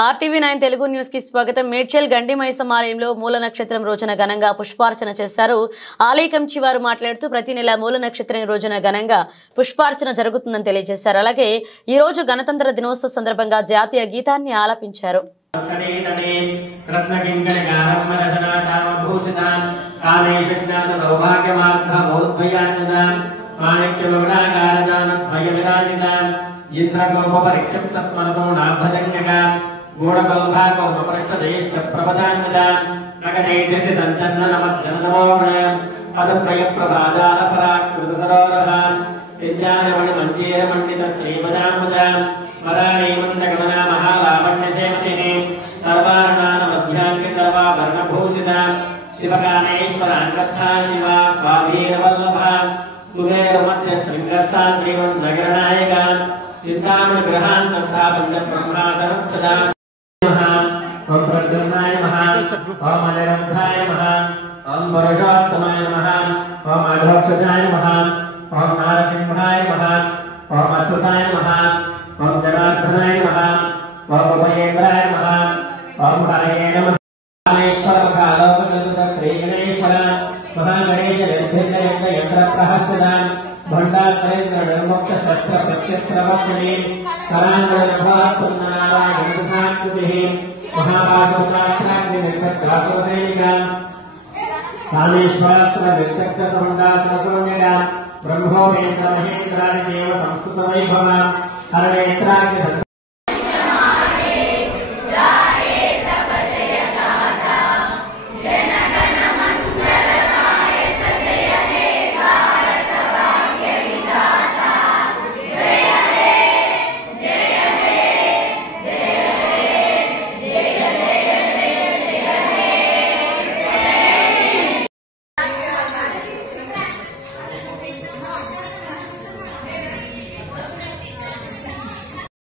RTV9 Telugu news కి స్వాగతం. మేడ్చల్ గండి మైసమ్మ ఆలయంలో మూల నక్షత్రం రోజున ఘనంగా పుష్పార్చన చేశారు. ఆలయ కమిటీ వారు మాట్లాడుతూ ప్రతి నెల మూల నక్షత్రం రోజున ఘనంగా పుష్పార్చన జరుగుతుందని తెలియజేశారు. అలాగే ఈ రోజు గణతంత్ర దినోత్సవ సందర్భంగా జాతీయ గీతాన్ని ఆలపించారు. ओम अनिरुद्धाय नमः, ओम पुरुषोत्तमाय नमः, ओम अधोक्षजाय नमः, ओम नारसिंहाय नमः, ओम अच्युताय नमः, ओम जनार्दनाय नमः, ओम उभयेन्द्राय नमः, ओम हरये नमः। रामेश्वर कालोपनिर्वृत गणेश्वर महागणेश निर्भिन्न यंत्र प्रहस्तना भंडारेन्द्र निर्मुक्त शस्त्र प्रत्यक्षवर्षिणी करांगनारायण ब्रह्मोपेन्द्र महेन्द्राय देव संस्कृत वैभव हरनेत्राग्नि